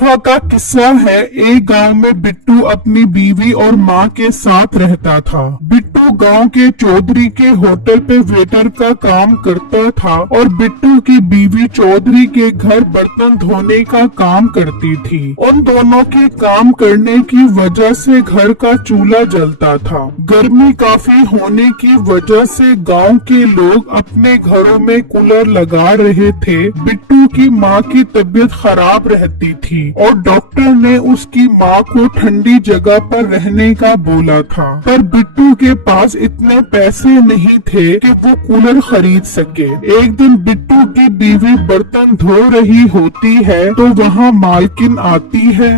दफा का किस्सा है। एक गांव में बिट्टू अपनी बीवी और माँ के साथ रहता था। बिट्टू गांव के चौधरी के होटल पे वेटर का काम करता था और बिट्टू की बीवी चौधरी के घर बर्तन धोने का काम करती थी। उन दोनों के काम करने की वजह से घर का चूल्हा जलता था। गर्मी काफी होने की वजह से गांव के लोग अपने घरों में कूलर लगा रहे थे। बिट्टू की माँ की तबीयत खराब रहती थी और डॉक्टर ने उसकी माँ को ठंडी जगह पर रहने का बोला था, पर बिट्टू के पास इतने पैसे नहीं थे कि वो कूलर खरीद सके। एक दिन बिट्टू की बीवी बर्तन धो रही होती है तो वहाँ मालकिन आती है।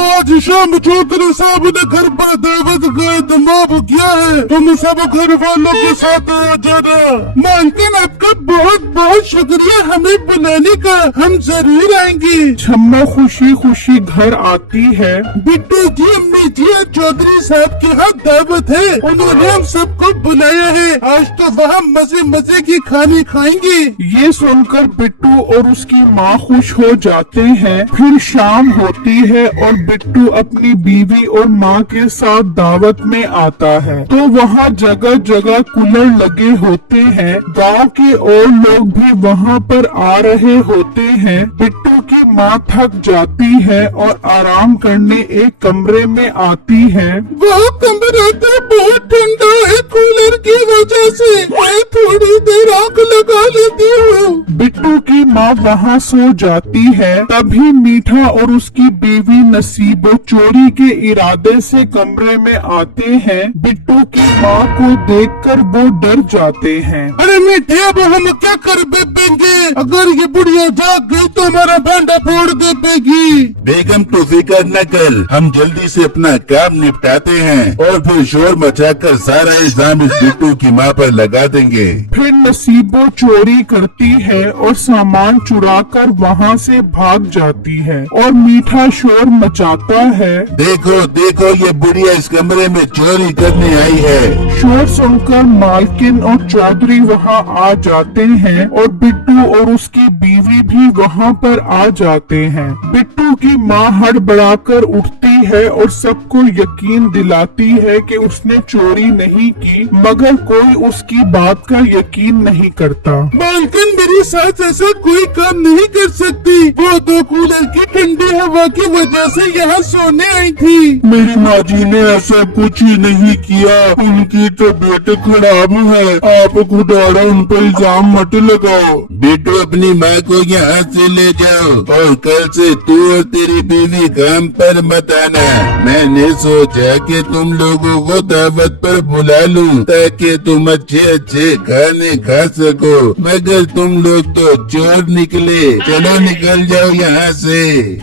आज शाम चौधरी साहब ने घर पर दावत का इंतजाम किया है, तुम सब घर वालों के साथ आ जाना। मालकिन आपका बहुत बहुत शुक्रिया हमें बुलाने का, हम जरूर आएंगे। छम्मा खुशी खुशी घर आती है। बिट्टू जी, अम्मी जी, चौधरी साहब के यहाँ दावत है, उन्होंने हम सबको बुलाया है। आज तो वहाँ मजे मजे की खाने खाएंगे। ये सुनकर बिट्टू और उसकी माँ खुश हो जाते हैं। फिर शाम होती है और बिट्टू अपनी बीवी और माँ के साथ दावत में आता है तो वहाँ जगह जगह कूलर लगे होते हैं। गांव के और लोग भी वहाँ पर आ रहे होते हैं। बिट्टू की माँ थक जाती है और आराम करने एक कमरे में आती है। वह कमरा तो बहुत ठंडा है कूलर की वजह से, मैं थोड़ी देर आग लगा लेती हूँ। बिट्टू की माँ वहाँ सो जाती है। तभी मीठा और उसकी बीवी नसीबो चोरी के इरादे से कमरे में आते हैं। बिट्टू की माँ को देखकर वो डर जाते हैं। अरे मीठे, अब हम क्या कर बेचेंगे? अगर ये बुढ़िया जाग गई तो हमारा भांडा फोड़ देगी। बेगम तो फिक्र न कर, हम जल्दी से अपना काम निपटाते हैं और फिर शोर मचाकर सारा इल्जाम इस बिट्टू की माँ पर लगा देंगे। फिर नसीबो चोरी करती है और सामान चुराकर वहाँ से भाग जाती है और मीठा शोर मचाता है। देखो देखो, ये बुढ़िया इस कमरे में चोरी करने आई है। शोर सुनकर मालकिन और चौधरी वहाँ आ जाते हैं और बिट्टू और उसकी बीवी भी वहाँ पर आ जाते हैं। बिट्टू की माँ हड़बड़ाकर उठती है और सबको यकीन दिलाती है कि उसने चोरी नहीं की, मगर कोई उसकी बात का यकीन नहीं करता। मालकिन, मेरी सास ऐसा कोई काम नहीं कर सकती, वो तो कूलर की ठंडी हवा की वजह से यहाँ सोने आई थी। मेरी माँ जी ने ऐसा कुछ ही नहीं किया, उनकी तबीयत खराब है। आप खुदारा उन पर इल्जाम मत लगाओ। बेटो, अपनी माँ को यहाँ से ले जाओ और कल से तू और तेरी बीवी काम पर मत आना। मैंने सोचा कि तुम लोगों को दावत पर बुला लूं ताकि तुम अच्छे अच्छे खाने खा सको, मगर तुम लोग तो चोर निकले। चलो निकल जाओ यहाँ से।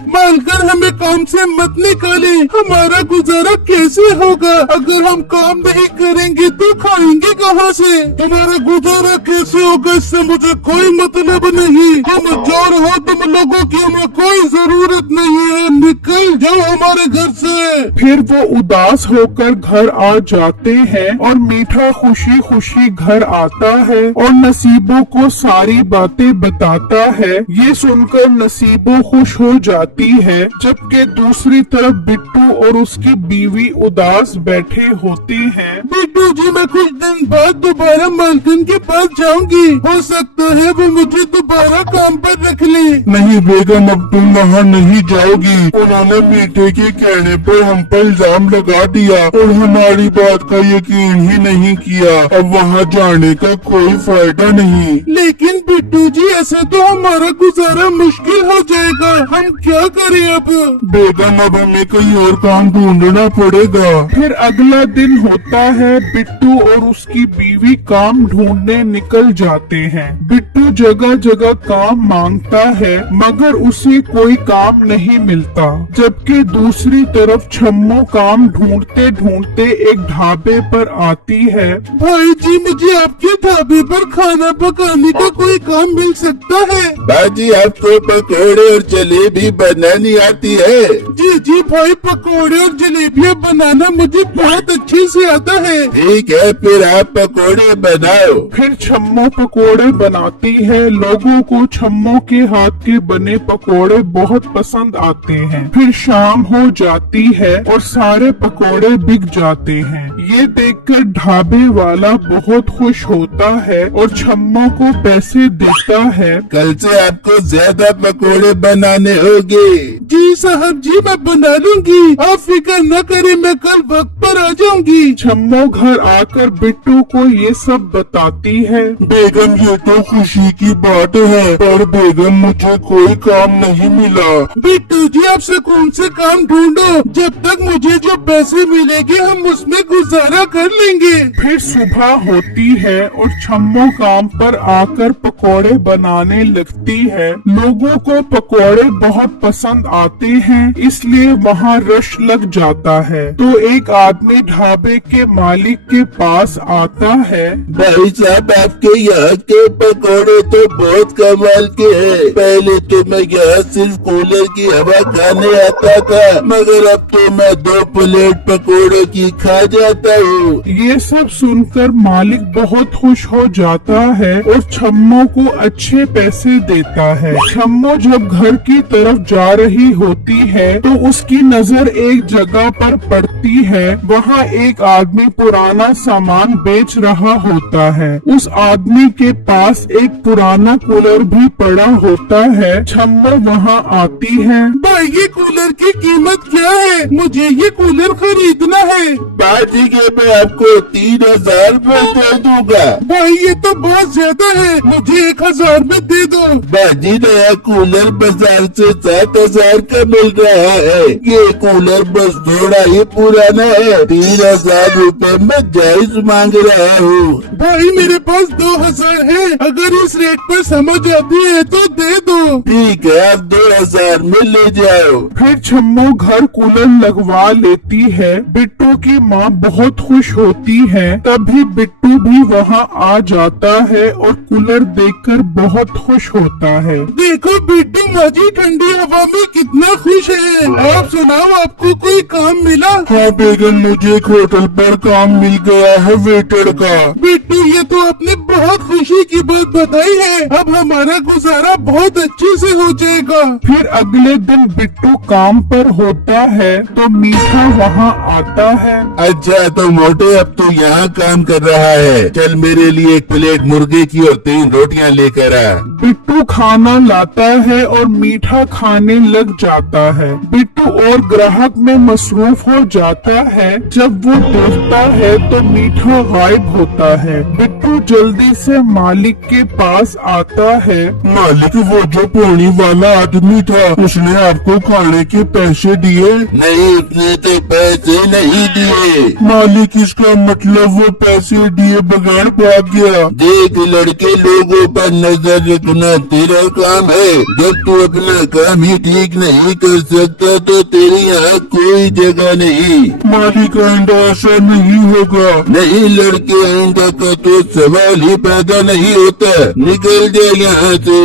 मालकिन, हमें काम से मत निकाले, हमारा गुजारा कैसे होगा? अगर हम काम नहीं करेंगे तो खाएंगे कहाँ से? तुम्हारा गुजारा कैसे होगा इससे मुझे कोई मतलब नहीं। तुम चोर हो, तुम लोगों की हमें कोई जरूरत नहीं है, निकल जाओ हमारे घर से। फिर वो उदास होकर घर आ जाते हैं और मीठा खुशी खुशी घर आता है और नसीबो को सारी बातें बताता है। ये सुनकर नसीबो खुश हो जाती है, जबकि दूसरी तरफ बिट्टू और उसकी बीवी उदास बैठे होते हैं। बिट्टू जी, मैं कुछ दिन बाद दोबारा मालकिन के पास जाऊंगी, हो सकता है वो मुझे दोबारा काम पर रख ले। नहीं बेगम, अब तुम वहाँ नहीं जाओगी। उन्होंने मीठे के कहने पर हम पर इल्जाम लगा दिया और हमारी बात का यकीन ही नहीं किया। अब वहाँ जाने का कोई फायदा नहीं। लेकिन बिट्टू जी, ऐसे तो हमारा गुजारा मुश्किल हो जाएगा, हम क्या करें अब? बेगम, अब हमें कहीं और काम ढूंढना पड़ेगा। फिर अगला दिन होता है। बिट्टू और उसकी बीवी काम ढूंढने निकल जाते हैं। बिट्टू जगह जगह काम मांगता है मगर उसे कोई काम नहीं मिलता, जबकि दूसरी तरफ छम्मो काम ढूंढते ढूंढते एक ढाबे पर आती है। भाई जी, मुझे आपके ढाबे पर खाना पकाने का कोई काम मिल सकता है? बाजी आपको पकौड़े और जलेबी बनानी आती है? जी जी भाई, पकोड़े और जलेबियाँ बनाना मुझे बहुत अच्छे से आता है। ठीक है, फिर आप पकौड़े बनाओ। फिर छम्मो पकोड़े बनाती है। लोगों को छम्मो के हाथ के बने पकोड़े बहुत पसंद आते हैं। फिर शाम हो जाती है और सारे पकोड़े बिक जाते हैं। ये देखकर ढाबे वाला बहुत खुश होता है और छम्मो को पैसे देता है। कल से आपको ज्यादा पकौड़े बनाने होंगे। जी साहब जी, मैं बना लूंगी, आप फिक्र न करें, मैं कल वक्त पर आ जाऊंगी। छम्मो घर आकर बिट्टू को ये सब बताती है। बेगम, ये तो खुशी की बात है, पर बेगम मुझे कोई काम नहीं मिला। बिट्टू जी, आप सुकून से काम ढूंढो, जब तक मुझे जो पैसे मिलेंगे हम उसमें गुजारा कर लेंगे। फिर सुबह होती है और छम्मो काम पर आकर पकोड़े बनाने लगती है। लोगों को पकोड़े बहुत पसंद आते हैं, इसलिए वहाँ रश लग जाता है। तो एक आदमी ढाबे के मालिक के पास आता है। भाई साहब, आपके यहाँ के पकौड़े तो बहुत कमाल के हैं। पहले तो मैं यहाँ सिर्फ कूलर की हवा खाने आता था, मगर अब तो मैं 2 प्लेट पकौड़ों की खा जाता हूँ। ये सब सुनकर मालिक बहुत खुश हो जाता है और छम्मो को अच्छे पैसे देता है। छम्मो जब घर की तरफ जा रही होती है तो उसकी नजर एक जगह पर पड़ती है। वहाँ एक आदमी पुराना सामान बेच रहा होता है। उस आदमी के पास एक पुराना कूलर भी पड़ा होता है। छम्मो वहाँ आती है। भाई, ये कूलर की कीमत क्या है? मुझे ये कूलर खरीदना है। बाजी के मैं आपको 3000 रुपए दे दूंगा। भाई, ये तो बहुत ज्यादा है, मुझे 1000 में दे दो। बाजी, नया कूलर बाजार से 7000 का मिल रहा है। ये कूलर बस थोड़ा ही पुराना है। 3000 रुपए में जायज मांग रहा हूँ। भाई, मेरे पास 2000 है, अगर इस रेट पर समझ आती है तो दे दो। ठीक है, आप 2000 में ले जाओ। फिर छम्मो घर कूलर लगवा लेती है। बिट्टू की माँ बहुत खुश होती है। तभी बिट्टू भी वहाँ आ जाता है और कूलर देखकर बहुत खुश होता है। देखो बिट्टू माजी, ठंडी हवा में कितना खुश है। आप सुनाओ, आपको कोई काम मिला? हाँ बेगम, मुझे एक होटल पर काम मिल गया है वेटर का। बिट्टू, ये तो आपने बहुत खुशी की बात बताई है। अब हमारा गुजारा बहुत अच्छे से हो जाएगा। फिर अगले दिन बिट्टू काम पर होता है तो मीठा वहाँ आता है। अच्छा, तो मोटे अब तो यहाँ काम कर रहा है। चल मेरे लिए 1 प्लेट मुर्गे की और 3 रोटियाँ लेकर आ। बिट्टू खाना लाता है और मीठा खाने लग जाता है। बिट्टू और ग्राहक में मसरूफ हो जाता है। जब वो देखता है तो मीठा गायब होता है। बिट्टू जल्दी से मालिक के पास आता है। मालिक, वो जो पोनी वाला आदमी था, उसने आपको खाने के पैसे दिए? नहीं, उसने तो पैसे नहीं दिए। मालिक, इसका मतलब वो पैसे दिए बगैर भाग गया। देख लड़के, लोगों पर नजर रखना तेरा काम है। जब तू अपना काम ही ठीक नहीं कर सकता तो तेरे यहाँ कोई जगह नहीं। मालिक, आइंदा ऐसा नहीं होगा। नहीं लड़के, आइंदा का तो सवाल ही पैदा नहीं होता। निकल जाए यहाँ से।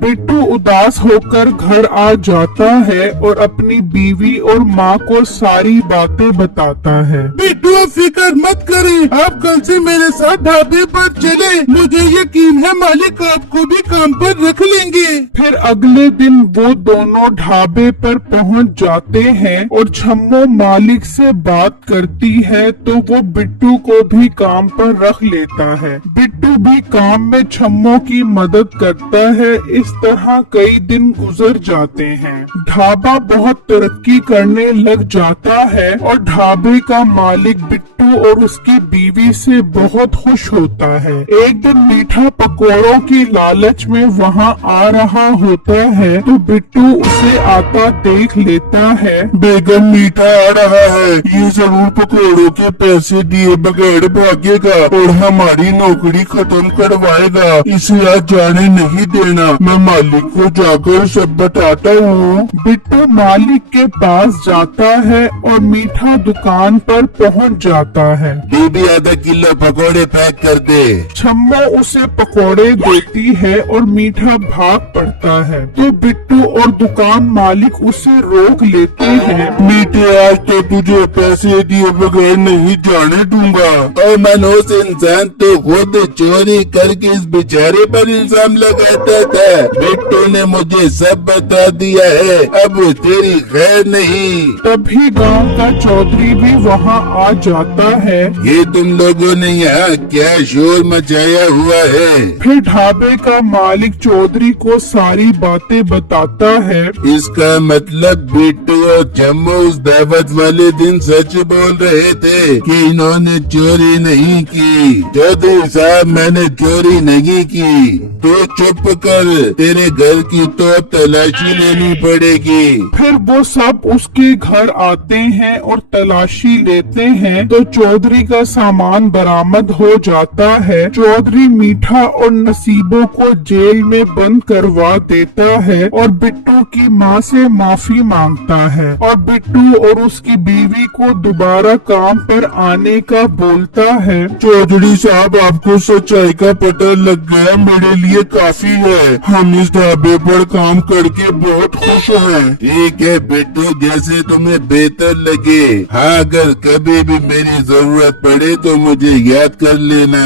बिट्टू उदास होकर घर आ जाता है और अपनी बीवी और माँ को सारी बातें बताता है। बिट्टू, आप फिक्र मत करें, आप कल से मेरे साथ ढाबे पर चले। मुझे यकीन है मालिक आपको भी काम पर रख लेंगे। फिर अगले दिन वो दोनों ढाबे पर पहुंच जाते हैं और छम्मो मालिक से बात करती है तो वो बिट्टू को भी काम पर रख लेता है। बिट्टू भी काम में छम्मो की मदद करता है। इस तरह कई दिन गुजर जाते हैं। ढाबा बहुत तरक्की करने लग जाता है और ढाबे का मालिक बिट्टू और उसकी बीवी से बहुत खुश होता है। एक दिन मीठा पकोड़ों की लालच में वहाँ आ रहा होता है तो बिट्टू उसे आता देख लेता है। बेगम, मीठा आ रहा है, ये जरूर पकौड़ों के पैसे दिए बगैर भागेगा और हमारी नौकरी खत्म करवाएगा। इसे आज जाने नहीं देना। मैं मालिक को जाकर सब बताता हूँ। बिट्टू मालिक के पास जाता है और मीठा दुकान पर पहुंच जाता है। बीबी आधा किलो पकौड़े पैक कर दे। छम्मो उसे पकोड़े देती है और मीठा भाग पड़ता है, तो बिट्टू और दुकान मालिक उसे रोक लेते हैं। मीठे, आज तो तुझे पैसे दिए बगैर नहीं जाने दूंगा। और मनोज इंसान तो खुद चोरी करके इस बेचारे पर इल्जाम लगाता था। बिट्टू ने मुझे सब बता दिया है, अब तेरी खैर नहीं। तभी गांव का चौधरी भी वहां आ जाता है। ये तुम लोगों ने यहाँ क्या शोर मचाया हुआ है? फिर ढाबे का मालिक चौधरी को सारी बातें बताता है। इसका मतलब बिट्टू और जम्मू उस दावत वाले दिन सच बोल रहे थे कि इन्होंने चोरी नहीं की। चौधरी साहब, मैंने चोरी नहीं की। तो चुप कर, तेरे घर की तो तलाशी लेनी पड़ेगी। फिर वो सब उसके घर आते हैं और तलाशी लेते हैं, तो चौधरी का सामान बरामद हो जाता है। चौधरी मीठा और नसीबों को जेल में बंद करवा देता है और बिट्टू की माँ से माफी मांगता है और बिट्टू और उसकी बीवी को दोबारा काम पर आने का बोलता है। चौधरी साहब, आपको सच्चाई का पता लग गया, मेरे लिए काफी है। हम इस ढाबे पर काम करके बहुत खुश हैं। ठीक है बिट्टू, जैसे तुम्हें बेहतर लगे। हाँ, अगर कभी भी मेरी जरूरत पड़े तो मुझे याद कर लेना।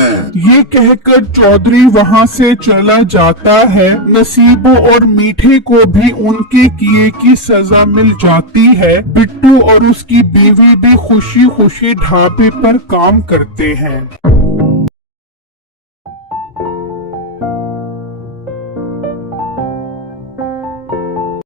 ये कहकर चौधरी वहाँ से चला जाता है। नसीबों और मीठे को भी उनके किए की सजा मिल जाती है। बिट्टू और उसकी बीवी भी खुशी खुशी ढाबे पर काम करते हैं।